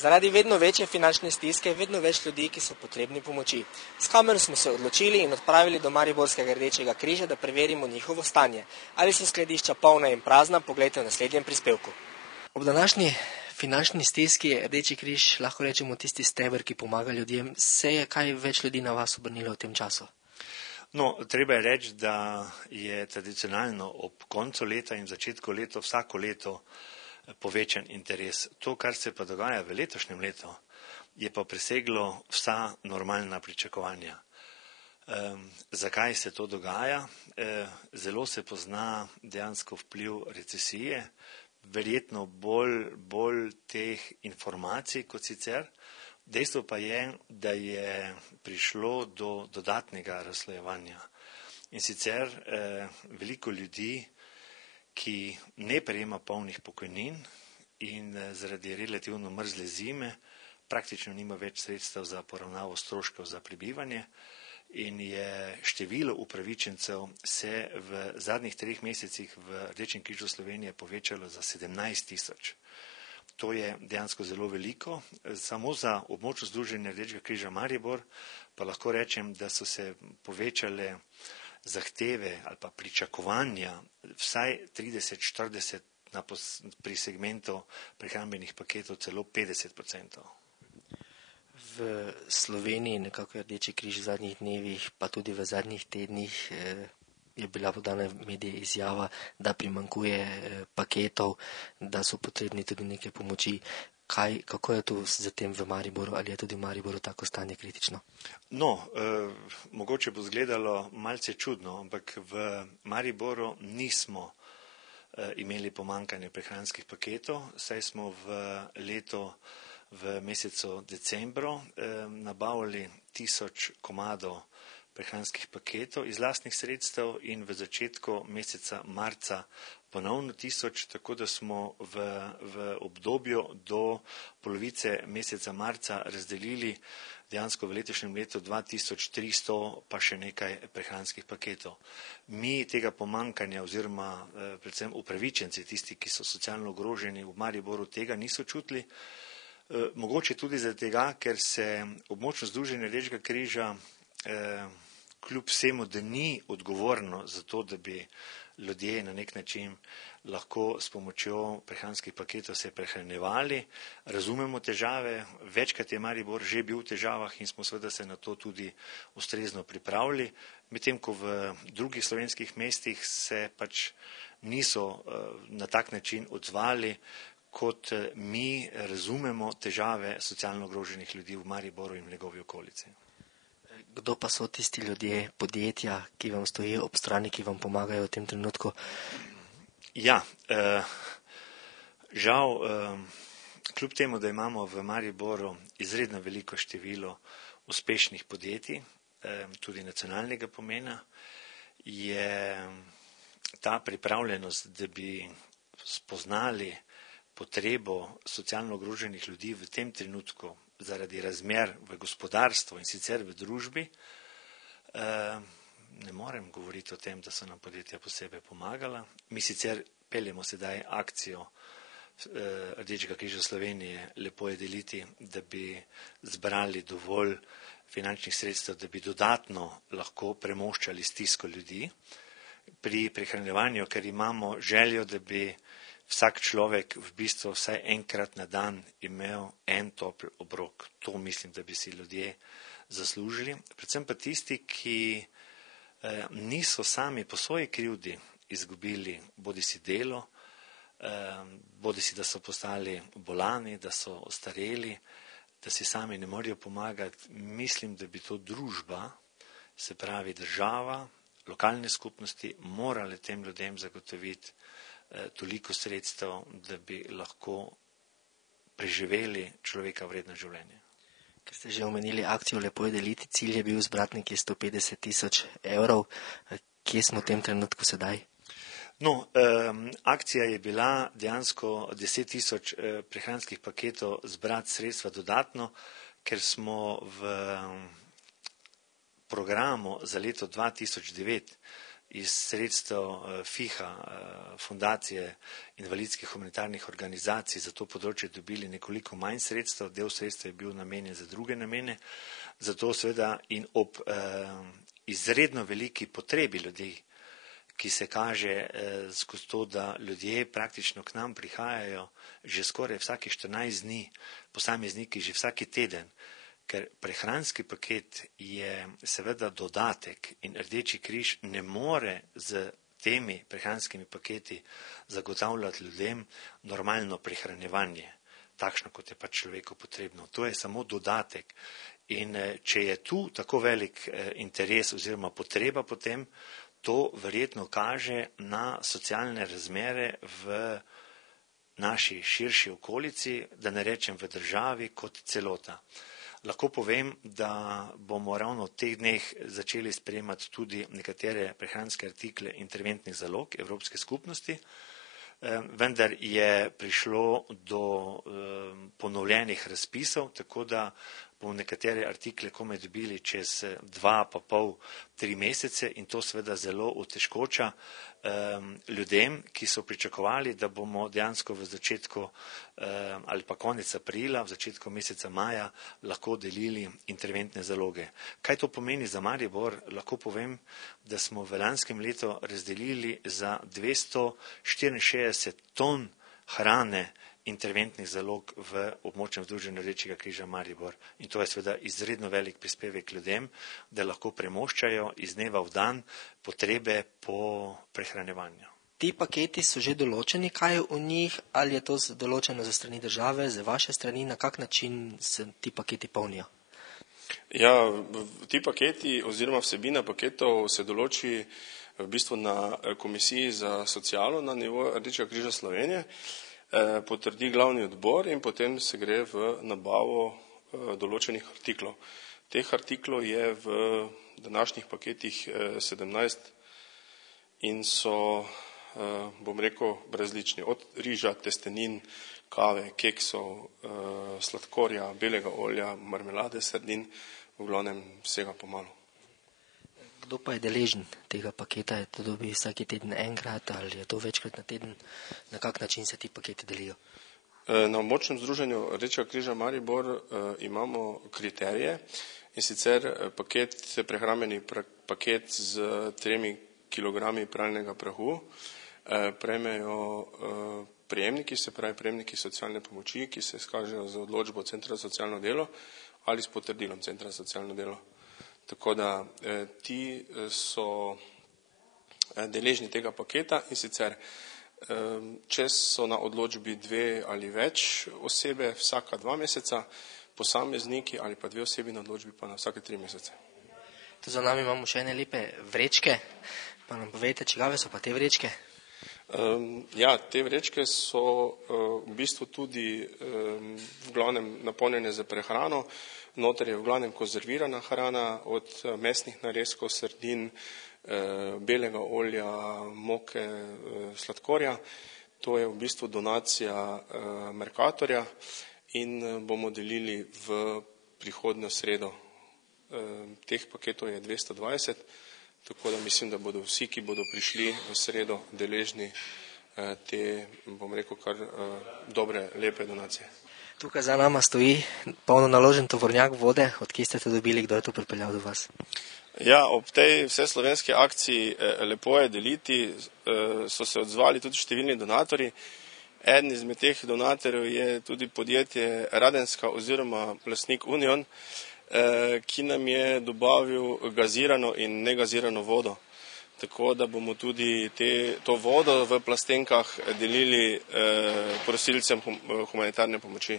Zaradi vedno večje finančne stiske je vedno več ljudi, ki so potrebni pomoči. S kamero smo se odločili in odpravili do Mariborskega Rdečega križa, da preverimo njihovo stanje. Ali so skladišča polna in prazna, poglejte v naslednjem prispevku. Ob današnji finančni stiski je Rdeči križ, lahko rečemo, tisti steber, ki pomaga ljudem. Se je kaj več ljudi na vas obrnilo v tem času? No, treba je reči, da je tradicionalno ob koncu leta in začetku leta vsako leto povečan interes. To, kar se pa dogaja v letošnjem letu, je pa preseglo vsa normalna pričakovanja. Zakaj se to dogaja? Zelo se pozna dejansko vpliv recesije, verjetno bolj teh informacij kot sicer. Dejstvo pa je, da je prišlo do dodatnega razslojevanja. In sicer veliko ljudi, ki ne prejema polnih pokojnin in zaradi relativno mrzle zime praktično nima več sredstev za poravnavo stroškov za prebivanje in je število upravičencev se v zadnjih 3 mesecih v Rdečem križu Slovenije povečalo za 17 000. To je dejansko zelo veliko. Samo za območno združenje Rdečega križa Maribor pa lahko rečem, da so se povečale zahteve ali pa pričakovanja vsaj 30-40 pri segmentu prehrambenih paketov celo 50%. V Sloveniji nekako je Rdeči križ v zadnjih dnevih, pa tudi v zadnjih tednih je bila podana v medije izjava, da primanjkuje paketov, da so potrebni tudi neke pomoči. Kako je tu zatem v Mariboru, ali je tudi v Mariboru tako stanje kritično? No, mogoče bo izgledalo malce čudno, ampak v Mariboru nismo imeli pomanjkanja prehranskih paketov, saj smo v mesecu decembru nabavili 1000 komadov prehranskih paketov iz lastnih sredstev in v začetku meseca marca ponovno 1000, tako da smo v obdobju do polovice meseca marca razdelili dejansko v letošnjem letu 2300 pa še nekaj prehranskih paketov. Mi tega pomanjkanja oziroma predvsem upravičenci, tisti, ki so socialno ogroženi v Mariboru, tega niso čutili. Mogoče tudi zaradi tega, ker se območno združenje Rdečega križa kljub vsemu, da ni odgovorno za to, da bi ljudje na nek način lahko s pomočjo prehranskih paketov se prehranjevali. Razumemo težave, večkrat je Maribor že bil v težavah in smo seveda se na to tudi ustrezno pripravili, medtem ko v drugih slovenskih mestih se pač niso na tak način odzvali, kot mi razumemo težave socialno ogroženih ljudi v Mariboru in v njegovi okolici. Kdo pa so tisti ljudje, podjetja, ki vam stojijo ob strani, ki vam pomagajo v tem trenutku? Ja, žal, kljub temu, da imamo v Mariboru izredno veliko število uspešnih podjetij, tudi nacionalnega pomena, je ta pripravljenost, da bi spoznali potrebo socialno ogroženih ljudi v tem trenutku zaradi razmer v gospodarstvu in sicer v družbi, ne morem govoriti o tem, da so nam podjetja posebej pomagala. Mi sicer peljemo sedaj akcijo Rdečega križa Slovenije, lepo je deliti, da bi zbrali dovolj finančnih sredstev, da bi dodatno lahko premoščali stisko ljudi pri prehranjevanju, ker imamo željo, da bi vsak človek v bistvu vsaj enkrat na dan imel en topel obrok. To mislim, da bi si ljudje zaslužili. Predvsem pa tisti, ki niso sami po svoji krivdi izgubili bodisi delo, bodisi da so postali bolani, da so ostareli, da si sami ne morejo pomagati. Mislim, da bi to družba, se pravi država, lokalne skupnosti, morale tem ljudem zagotoviti toliko sredstev, da bi lahko preživeli človeka vredno življenje. Ker ste že omenili akcijo Lepo je deliti, cilj je bil zbrati nekje 150 000 evrov. Kje smo v tem trenutku sedaj? No, akcija je bila dejansko 10 000 prehranskih paketov zbrati sredstva dodatno, ker smo v programu za leto 2009 iz sredstev FIHA, fundacije invalidskih humanitarnih organizacij, za to področje dobili nekoliko manj sredstev, del sredstev je bil namenjen za druge namene, zato seveda in ob izredno veliki potrebi ljudi, ki se kaže skozi to, da ljudje praktično k nam prihajajo že skoraj vsake 14 dni, posamezniki že vsaki teden, ker prehranski paket je seveda dodatek in Rdeči križ ne more z temi prehranskimi paketi zagotavljati ljudem normalno prehranjevanje, takšno kot je pač človeku potrebno. To je samo dodatek. In če je tu tako velik interes oziroma potreba potem, to verjetno kaže na socialne razmere v naši širši okolici, da ne rečem v državi kot celota. Lahko povem, da bomo ravno v teh dneh začeli sprejemati tudi nekatere prehranske artikle interventnih zalog Evropske skupnosti, vendar je prišlo do ponovljenih razpisov, tako da bomo nekatere artikle komaj dobili čez 2,5–3 mesece in to seveda zelo otežkoča ljudem, ki so pričakovali, da bomo dejansko v začetku ali pa konec aprila, v začetku meseca maja lahko delili interventne zaloge. Kaj to pomeni za Maribor? Lahko povem, da smo v lanskem letu razdelili za 264 ton hrane interventnih zalog v območnem združenju Rdečega križa Maribor. In to je seveda izredno velik prispevek ljudem, da lahko premoščajo iz dneva v dan potrebe po prehranjevanju. Ti paketi so že določeni, kaj je v njih, ali je to določeno za strani države, za vaše strani, na kak način se ti paketi polnijo? Ja, ti paketi oziroma vsebina paketov se določi v bistvu na Komisiji za socialo na nivoju Rdečega križa Slovenije, potrdi glavni odbor in potem se gre v nabavo določenih artiklov. Teh artiklov je v današnjih paketih 17 in so, bom rekel, različni. Od riža, testenin, kave, keksov, sladkorja, belega olja, marmelade, sardin, v glavnem vsega pomalo. Kdo pa je deležen tega paketa? Je to dobi vsaki teden enkrat ali je to večkrat na teden? Na kak način se ti paketi delijo? Na območnem združenju Rdečega križa Maribor imamo kriterije in sicer prehrambeni paket z 3 kilogrami pralnega prahu prejmejo prejemniki, se pravi prejemniki socialne pomoči, ki se izkažejo z odločbo Centra za socialno delo ali s potrdilom Centra za socialno delo. Tako da ti so deležni tega paketa in sicer, če so na odločbi 2 ali več osebe vsaka 2 meseca, posamezniki ali pa 2 osebi na odločbi pa na vsake 3 mesece. Tu za nami imamo še ene lepe vrečke, pa nam povejte, čigave so pa te vrečke? Ja, te vrečke so v bistvu tudi v glavnem napolnjene za prehrano. Noter je v glavnem konzervirana hrana, od mesnih narezkov, sardin, belega olja, moke, sladkorja. To je v bistvu donacija Mercatorja in bomo delili v prihodnjo sredo. Teh paketov je 220, tako da mislim, da bodo vsi, ki bodo prišli v sredo, deležni te, bom rekel, kar dobre, lepe donacije. Tukaj za nama stoji polno naložen tovornjak vode. Od kje ste to dobili, kdo je to pripeljal do vas? Ja, ob tej vseslovenski akciji Lepo je deliti so se odzvali tudi številni donatorji. Eden izmed teh donatorjev je tudi podjetje Radenska oziroma lastnik Union, ki nam je dobavil gazirano in negazirano vodo. Tako da bomo tudi to vodo v plastenkah delili prosilcem humanitarne pomoči.